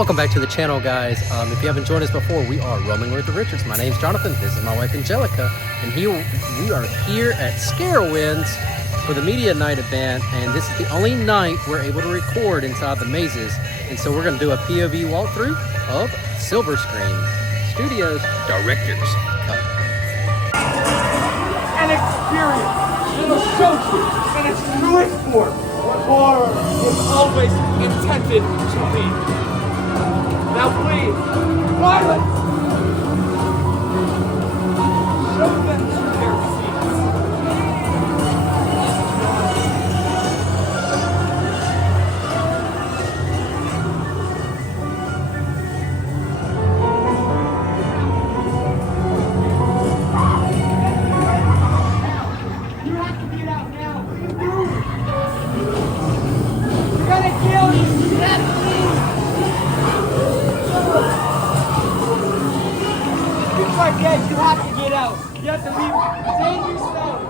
Welcome back to the channel, guys. If you haven't joined us before, we are Roaming with the Richards. My name's Jonathan. This is my wife Angelica, and here we are here at Scarowinds for the media night event. And this is the only night we're able to record inside the mazes. And so we're going to do a POV walkthrough of Silver Screen Studios Director's Cut. An experience, it'll show you, and it's true form what horror is always intended to be. Now please, violence! Show them to their seats. You have to get out now. What are you doing? We're gonna kill you. Yes, please. Yes, you have to get out. You have to leave. Dangerous zone.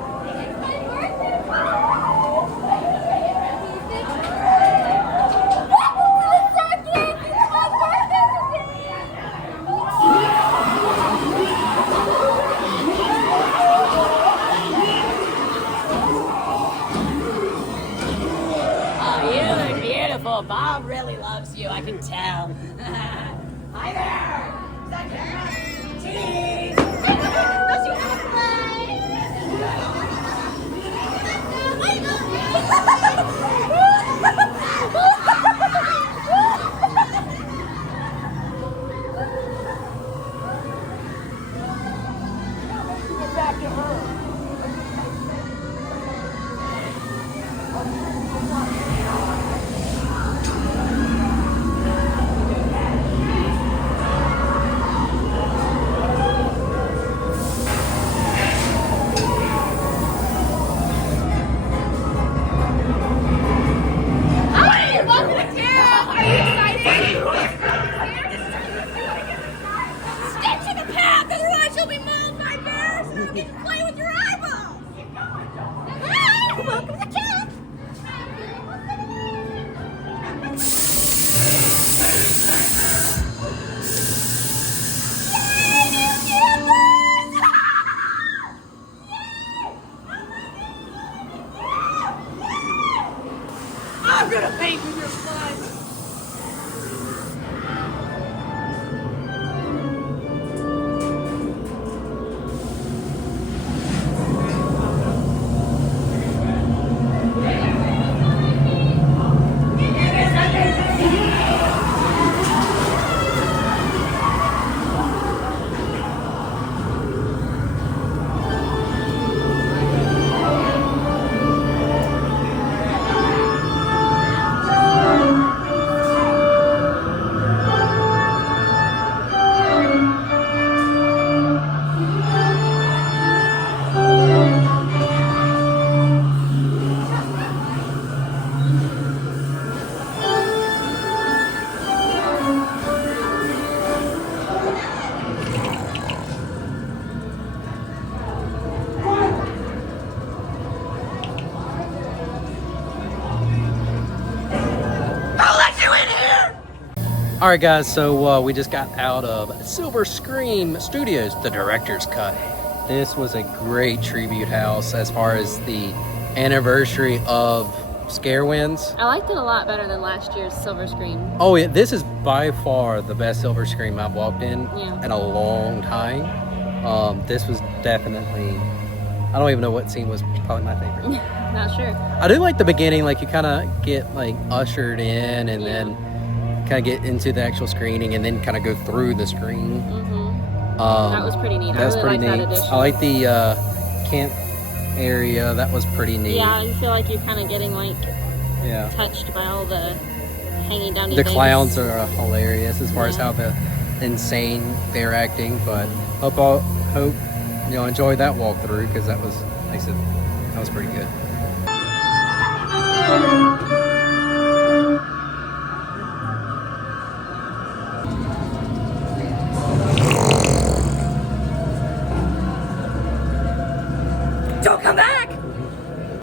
Oh, you look beautiful. Bob really loves you, I can tell. Hi there! Is that Kara? Cheese! Don't you have a play? Get back to her. I'm gonna paint with your blood! Alright guys, so we just got out of Silver Screen Studios, the Director's Cut. This was a great tribute house as far as the anniversary of Scarowinds. I liked it a lot better than last year's Silver Screen. Oh yeah, this is by far the best Silver Screen I've walked in a long time. This was definitely, I don't even know what scene was probably my favorite. Not sure. I do like the beginning, like you kind of get like ushered in and then kind of get into the actual screening and then kind of go through the screen. That was pretty neat. That was pretty neat. That addition. I like the camp area. That was pretty neat. Yeah, you feel like you're kind of getting like touched by all the hanging down. The clowns are hilarious as far as how the insane they're acting. But hope you know enjoy that walkthrough because that was, like I said, that was pretty good. Don't come back!